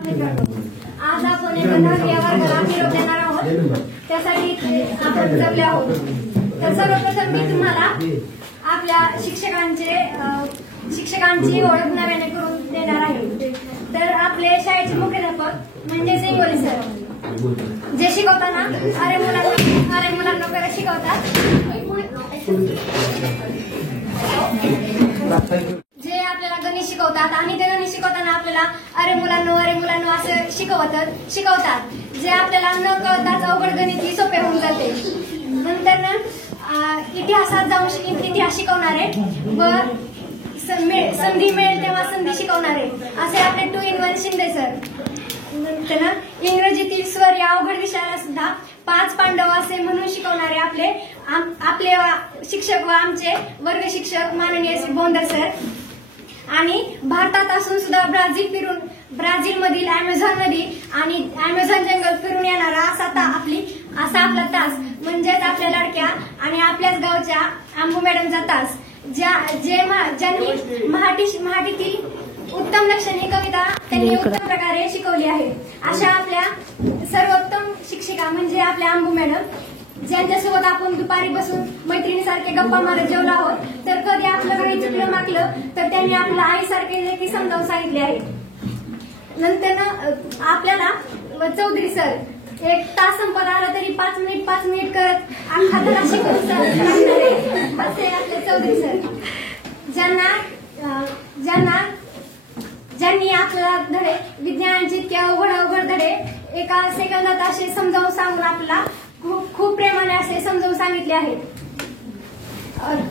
आज आपण एका 10व्या वर्गाला निरोप देणार आहोत, त्यासाठी आपण जमले आहोत. तर सर्वप्रथम मी तुम्हाला आपल्या शिक्षकांची ओळख नव्याने करून देणार आहे. तर आपले शाळेचे मुख्याध्यापक म्हणजे इंगोले सर, जे शिकवताना अरे मुलांना वगैरे शिकवतात. जे आपल्याला गणित शिकवतात आणि ते गणित शिकवताना आपल्याला अरे मुलांनो असं शिकवतात. जे आपल्याला न कळताच अवघड गणित ही सोपे होऊन जाते. नंतर इतिहासात जाऊन इतिहास शिकवणारे व संधी मिळेल तेव्हा संधी शिकवणारे असे आपले 2 in 1 शिंदे सर. नंतर इंग्रजीतील स्वर या अवघड विषयाला सुद्धा 5 पांडव असे म्हणून शिकवणारे आपले शिक्षक व आमचे वर्ग शिक्षक माननीय श्री बोंदर सर. आणि भारतात असून सुद्धा ब्राझील मधील अमेझॉन नदी आणि अमेझॉन जंगल फिरून येणारा असा आपला तास म्हणजेच आपल्या लाडक्या आणि आपल्याच गावच्या आंबू मॅडमचा तास, ज्यांनी मराठीतील उत्तम लक्षण ही कविता त्यांनी उत्तम प्रकारे शिकवली आहे. अशा आपल्या सर्वोत्तम शिक्षिका म्हणजे आपल्या आंबू मॅडम, ज्यांच्यासोबत आपण दुपारी बसून मैत्रिणीसारखे गप्पा मारत जेवलो आहोत. तर कधी आपलं काही चुकलं मागलं तर त्यांनी आपल्या आईसारखे देखील समजावून सांगितले आहे. नंतर आपल्याला चौधरी सर, 1 तास संपत आला तरी 5 मिनिट करत अख्खा धडा शिकवून असे आपले चौधरी सर, ज्यांनी आपल्याला धडे विज्ञानाचे इतके अवघड धडे एका सेकंदात असे समजावून सांगून आपल्याला खूप प्रेमाने असे समजावून सांगितले आहेत.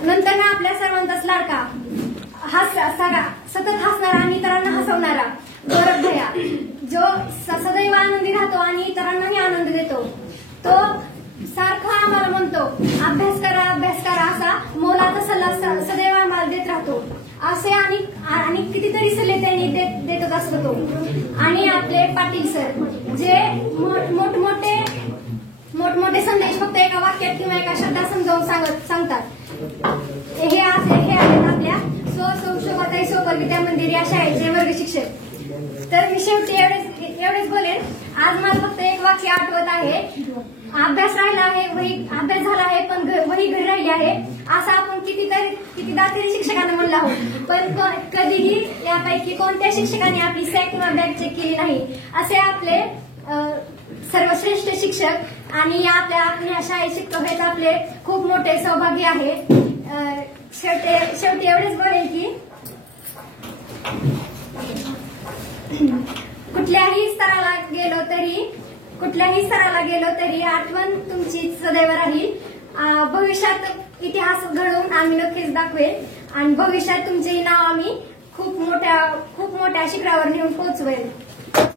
नंतर आपल्या सर्वांचाच लाडका, सतत हसणारा आणि इतरांना हसवणारा गौरव भैया, जो सदैव आनंदी राहतो आणि इतरांनाही आनंद देतो. तो सारखा आम्हाला म्हणतो अभ्यास करा असा मोलाचा सल्ला सदैव आम्हाला देत राहतो. असे आणि कितीतरी सल्ले त्यांनी देतच असतो. आणि आपले पाटील सर, जे मोठमोठे संदेश फक्त एका वाक्यात किंवा एका शब्दात समजावून सांगतात. हे आहेत आपल्या सौशोभाताई सोपल विद्या मंदिर या शाळेचे वर्ग शिक्षक. तर मी शेवटी एवढेच बोलेन. आज मला फक्त एक वाक्य आठवत आहे, अभ्यास राहिला आहे, अभ्यास झाला आहे पण वही घरी राहिली आहे, असं आपण कितीदा तरी शिक्षकांना म्हणलं आहोत. पण कधीही यापैकी कोणत्या शिक्षकांनी आपली सॅक किंवा बॅग चेक केली नाही. असे आपले सर्वश्रेष्ठ शिक्षक आणि आपण या शाळेत शिकतो हेच आपले खूप मोठे सौभाग्य आहे. शेवटी एवढेच बोलेन की कुठल्याही स्तराला गेलो तरी आठवण तुमची सदैव राहील. भविष्यात इतिहास घडवून आम्ही नक्कीच दाखवेल आणि भविष्यात तुमचे नाव आम्ही खूप मोठ्या शिखरावर नेऊन पोहोचवेल.